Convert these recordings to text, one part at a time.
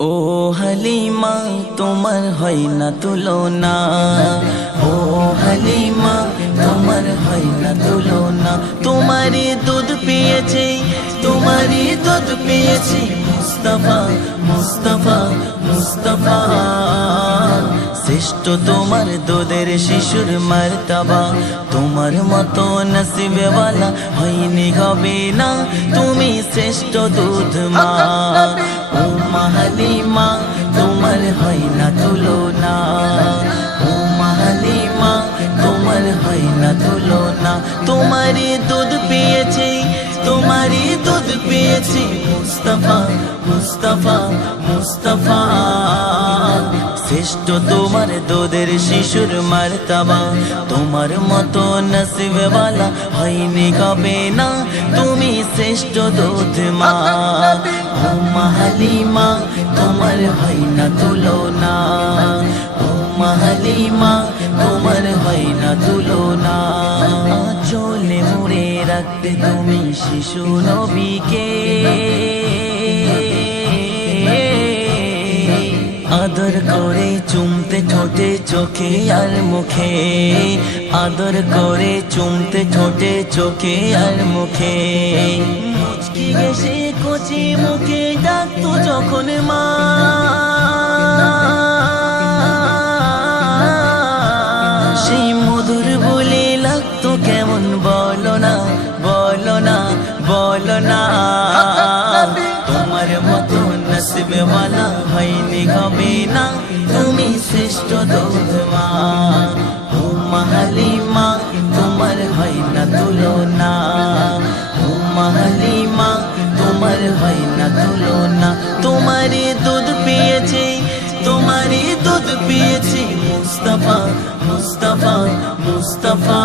ও হালিমা তোমার হয় না তুলনা, ও হালিমা তোমার হয় না তুলনা। তোমারই দুধ পিয়েছি, তোমারই দুধ পিয়েছি মুস্তাফা মুস্তাফা মুস্তাফা। শ্রেষ্ঠ তোমার দুধের শিশুর মারতাবা, তোমার মতো নসিবেওয়ালা হয়নি হবে না, তুমি শ্রেষ্ঠ দুধ মা। ও মা হালিমা তোমার হয় না তুলনা, ও মা হালিমা তোমার হয় না তুলনা। তোমারই দুধ পেয়েছি, তোমারই দুধ পেয়েছি মুস্তাফা মুস্তাফা মুস্তাফা। শ্রেষ্ঠ তোমার দুধের শিশুর মারতাবা, তোমার মতো নসিবেওয়ালা হয়নি হবে না, তুমি শ্রেষ্ঠ দুধ মা। ও মা হালিমা তোমার হয় না তুলনা, ও মা হালিমা তোমার হয় না তুলনা। চলে মুড়ে রাখতে তুমি শিশু নবীকে, আদর করে চুমতে ঠোঁটে চোখে আর মুখে, আদর করে চুমতে ঠোঁটে চোখে আর মুখে। মুচকি গেছে কচি মুখে ডাকতো যখন মা, সেই মধুর বলে লাগতো কেমন বলো না বলো না বলো না। তোমার মতো নসিবেওয়ালা হয়নি হবে না, তুমি শ্রেষ্ঠ দুধ মা। ও মা হালিমা তোমার হয় না তুলনা, ও মা হালিমা তোমার হয় না তুলনা। তোমারই দুধ পেয়েছি, তোমারই দুধ পেয়েছি মুস্তাফা মুস্তাফা মুস্তাফা।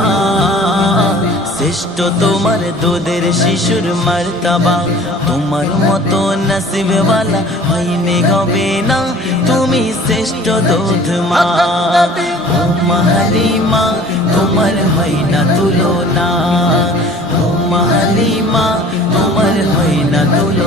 শ্রেষ্ঠ তোমার দুধের শিশুর মারতাবা, তোমার মতো নসিবেওয়ালা হয়নি হবে না, তুমি শ্রেষ্ঠ দুধ মা। ও মা হালিমা তোমার হয় না তুলনা, ও মা হালিমা তোমার হয় না তুলনা।